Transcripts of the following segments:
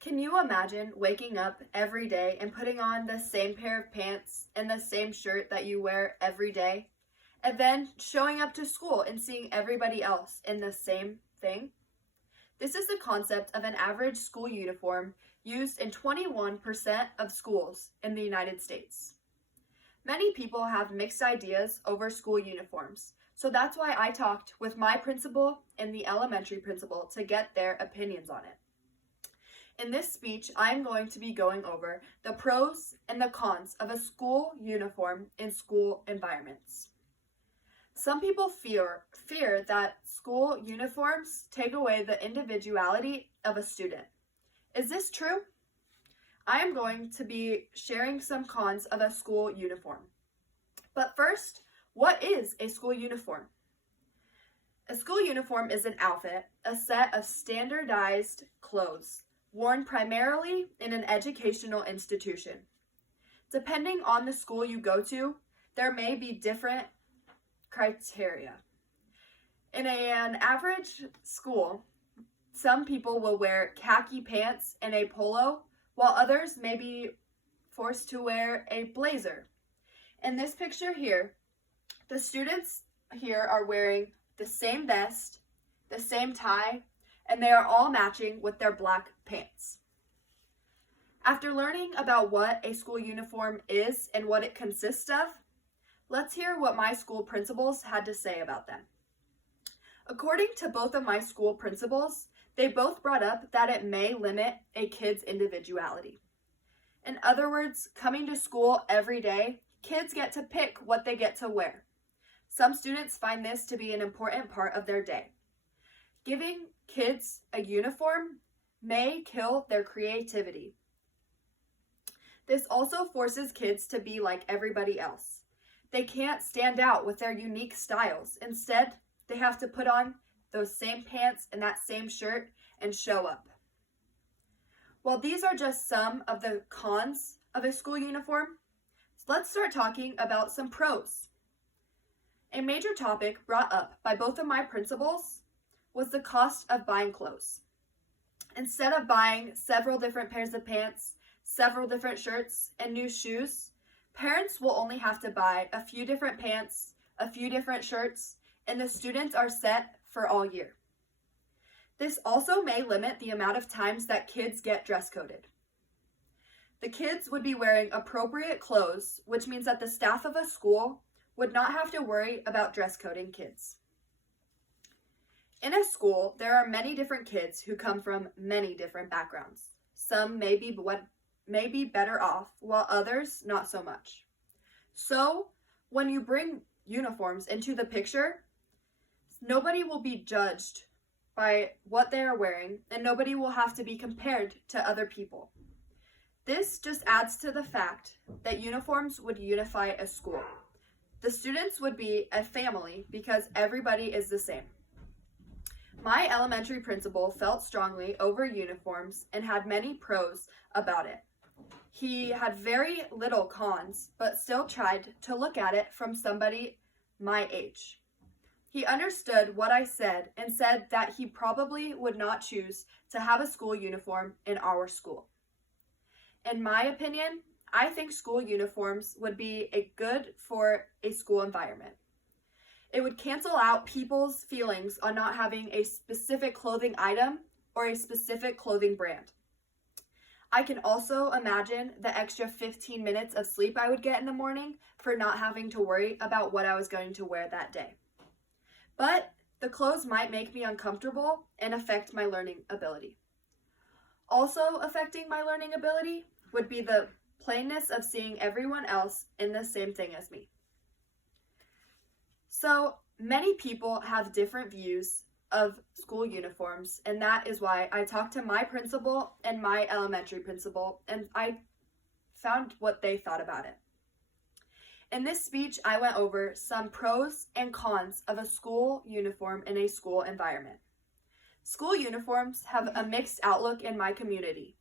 Can you imagine waking up every day and putting on the same pair of pants and the same shirt that you wear every day, and then showing up to school and seeing everybody else in the same thing? This is the concept of an average school uniform used in 21% of schools in the United States. Many people have mixed ideas over school uniforms, so that's why I talked with my principal and the elementary principal to get their opinions on it. In this speech, I'm going to be going over the pros and the cons of a school uniform in school environments. Some people fear that school uniforms take away the individuality of a student. Is this true? I am going to be sharing some cons of a school uniform. But first, what is a school uniform? A school uniform is an outfit, a set of standardized clothes, worn primarily in an educational institution. Depending on the school you go to, there may be different criteria. In an average school, some people will wear khaki pants and a polo, while others may be forced to wear a blazer. In this picture here, the students here are wearing the same vest, the same tie, and they are all matching with their black pants. After learning about what a school uniform is and what it consists of, let's hear what my school principals had to say about them. According to both of my school principals, they both brought up that it may limit a kid's individuality. In other words, coming to school every day, kids get to pick what they get to wear. Some students find this to be an important part of their day. Giving kids a uniform may kill their creativity. This also forces kids to be like everybody else. They can't stand out with their unique styles. Instead, they have to put on those same pants and that same shirt and show up. While these are just some of the cons of a school uniform, let's start talking about some pros. A major topic brought up by both of my principals was the cost of buying clothes. Instead of buying several different pairs of pants, several different shirts, and new shoes, parents will only have to buy a few different pants, a few different shirts, and the students are set for all year. This also may limit the amount of times that kids get dress coded. The kids would be wearing appropriate clothes, which means that the staff of a school would not have to worry about dress coding kids. In a school, there are many different kids who come from many different backgrounds. Some may be better off, while others not so much. So, when you bring uniforms into the picture, nobody will be judged by what they are wearing, and nobody will have to be compared to other people. This just adds to the fact that uniforms would unify a school. The students would be a family because everybody is the same. My elementary principal felt strongly over uniforms and had many pros about it. He had very little cons, but still tried to look at it from somebody my age. He understood what I said and said that he probably would not choose to have a school uniform in our school. In my opinion, I think school uniforms would be good for a school environment. It would cancel out people's feelings on not having a specific clothing item or a specific clothing brand. I can also imagine the extra 15 minutes of sleep I would get in the morning for not having to worry about what I was going to wear that day. But the clothes might make me uncomfortable and affect my learning ability. Also affecting my learning ability would be the plainness of seeing everyone else in the same thing as me. So many people have different views of school uniforms, and that is why I talked to my principal and my elementary principal, and I found what they thought about it. In this speech, I went over some pros and cons of a school uniform in a school environment. School uniforms have a mixed outlook in my community,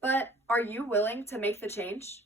but are you willing to make the change?